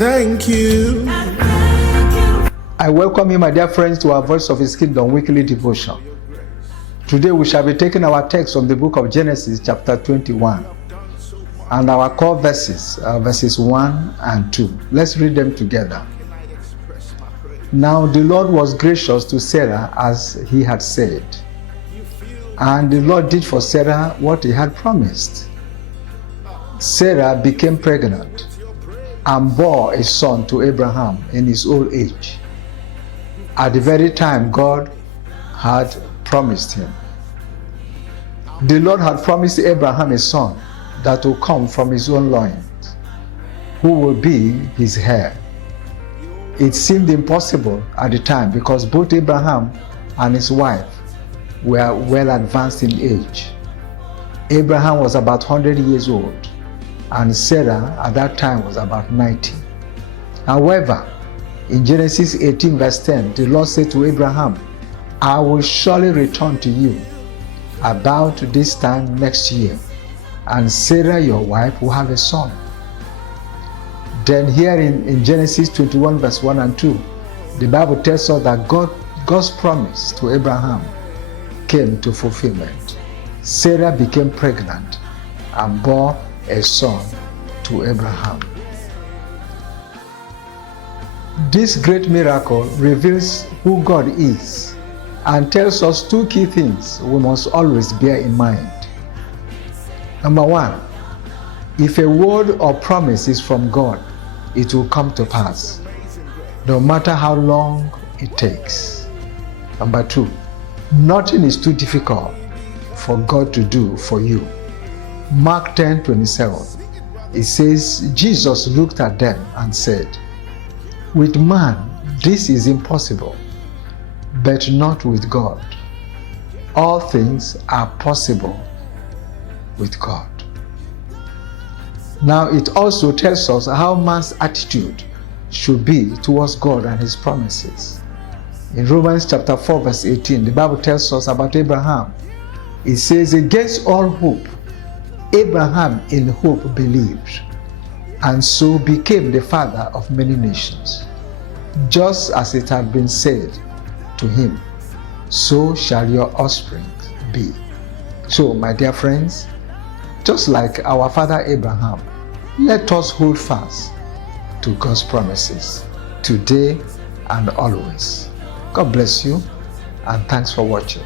thank you. I welcome you, my dear friends, to our Voice of His Kingdom weekly devotion. Today we shall be taking our text from the book of Genesis chapter 21 and our core verses, verses 1 and 2. Let's read them together. Now the Lord was gracious to Sarah as he had said, and the Lord did for Sarah what he had promised. Sarah became pregnant and bore a son to Abraham in his old age, at the very time God had promised him. The Lord had promised Abraham a son that will come from his own loins, who will be his heir. It seemed impossible at the time because both Abraham and his wife were well advanced in age. Abraham was about 100 years old, and Sarah at that time was about 90. However, in Genesis 18 verse 10, the Lord said to Abraham, I will surely return to you about this time next year, and Sarah your wife will have a son. Then here in Genesis 21 verse 1 and 2, the Bible tells us that God's promise to Abraham came to fulfillment. Sarah became pregnant and bore a son to Abraham. This great miracle reveals who God is and tells us two key things we must always bear in mind. Number one, if a word or promise is from God, it will come to pass, no matter how long it takes. Number two, nothing is too difficult for God to do for you. Mark 10:27, it says, Jesus looked at them and said, with man this is impossible, but not with God. All things are possible with God. Now it also tells us how man's attitude should be towards God and his promises. In Romans chapter 4 verse 18, the Bible tells us about Abraham. It says, against all hope, Abraham in hope believed, and so became the father of many nations. Just as it had been said to him, so shall your offspring be. So, my dear friends, just like our father Abraham, let us hold fast to God's promises today and always. God bless you, and thanks for watching.